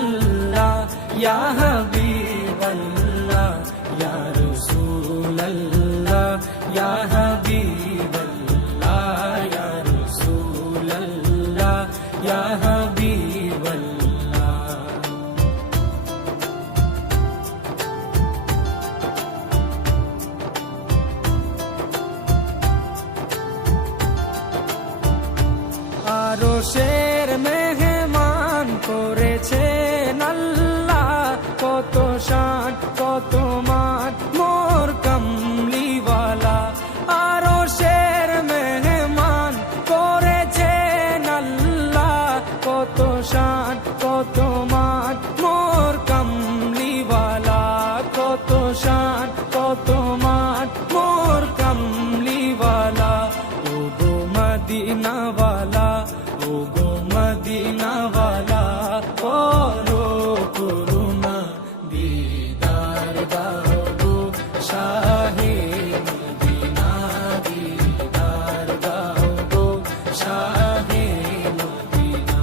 আল্লাহ ইয়া হাবিব আল্লাহ ইয়া রাসূল আল্লাহ ইয়া হাবিব আল্লাহ ইয়া রাসূল আল্লাহ ইয়া হাবিব আল্লাহ। আরশের মেহমান করেছেন আল্লাহ, কত শান কত মান মোর কামলিওয়ালা। আরশের মেহমান করেছেন আল্লাহ, কত শান কত মান মোর কামলিওয়ালা, কত শান কত মান মোর কামলিওয়ালা। ও গো মদিনাওয়ালা, ও গো মদিনাওয়ালা, করো করুণা দিদার দাও গো শাহে মদিনা, দিদার দাও গো শাহে মদিনা।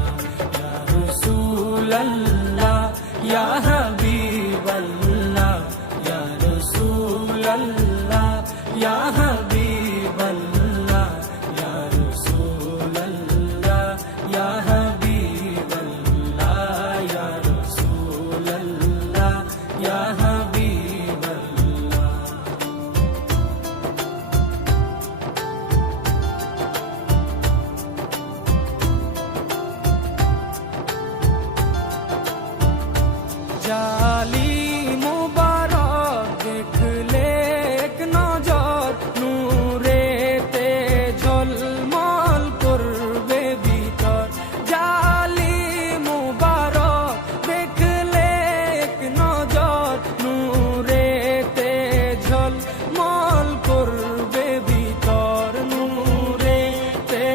ইয়া রাসূল আল্লাহ ইয়া হাবিব আল্লাহ ইয়া রাসূল আল্লাহ ইয়া হাবিব আল্লাহ ইয়া রাসূল আল্লাহ ইয়া হাবিব আল্লাহ ইয়া রাসূল আল্লাহ ইয়া হাবিব আল্লাহ। জালি মুবারক দেখলে এক নজর, নূরেতে ঝলমল করবে ভিতর। জালি মুবারক দেখলে এক নজর, নূরেতে ঝলমল করবে ভিতর, নূরেতে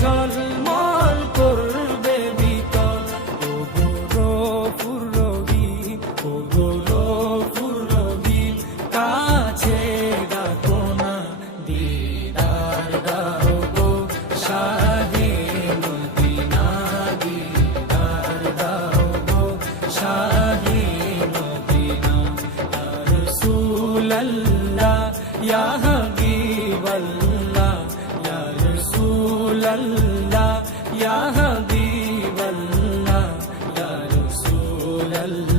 ঝলমল করবে ভিতর। ও গো গফুর রহিম, ও গো গফুর রহিম, কাছে ডাকো না দিদার দাও গো শাহে মদিনা, দিদার দাও গো শাহে মদিনা। ইয়া রাসূল আল্লাহ ইয়া হাবিব আল্লাহ ইয়া রাসূল আল্লাহ ইয়া হাবিব আল্লাহ ইয়া রাসূল আল্লাহ।